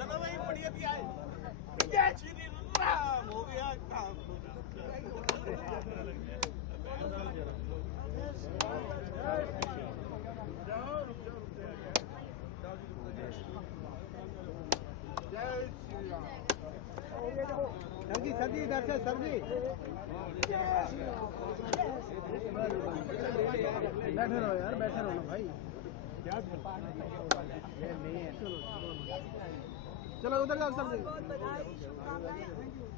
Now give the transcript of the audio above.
चलो भाई बढ़िया भी आए। जय श्री राम हो गया काम। सर जी इधर से सर जी बैठे रहो यार, बैठे रहो ना भाई। चलो उधर जाओ सर जी।